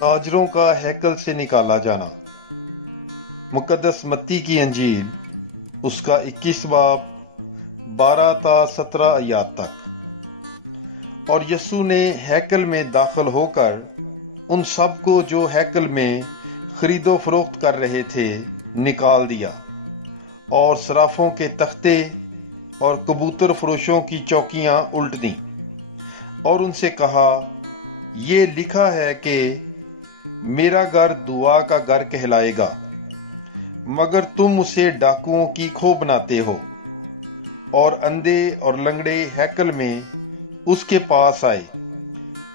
ताजरों का हैकल से निकाला जाना। मुकद्दस मत्ती की अंजील उसका 21 बाब 12 ता 17 आयात तक। और यसू ने हैकल में दाखिल होकर उन सब को जो हैकल में खरीदो फरोख्त कर रहे थे निकाल दिया, और सराफों के तख्ते और कबूतर फरोशों की चौकियां उल्ट दी, और उनसे कहा, ये लिखा है कि मेरा घर दुआ का घर कहलाएगा, मगर तुम उसे डाकुओं की खो बनाते हो। और अंधे और लंगड़े हैकल में उसके पास आए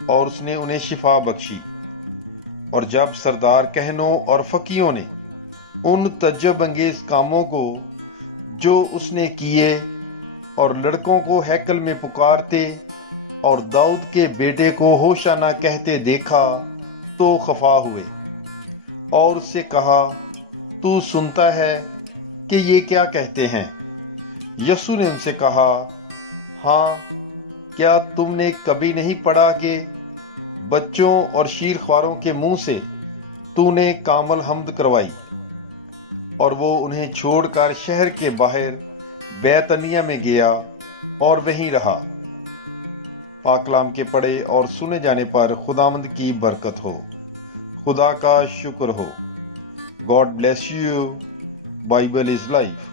और उसने उन्हें शिफा बख्शी। और जब सरदार कहनों और फकीयों ने उन तज्जुब अंगेज कामों को जो उसने किए और लड़कों को हैकल में पुकारते और दाऊद के बेटे को होशाना कहते देखा तो खफा हुए और उससे कहा, तू सुनता है कि ये क्या कहते हैं? यसू ने उनसे कहा, हाँ, क्या तुमने कभी नहीं पढ़ा कि बच्चों और शीरख्वारों के मुंह से तूने कामल हम्द करवाई? और वो उन्हें छोड़कर शहर के बाहर बैतनिया में गया और वहीं रहा। पाकलाम के पढ़े और सुने जाने पर खुदावंद की बरकत हो। खुदा का शुक्र हो। God bless you. Bible is life.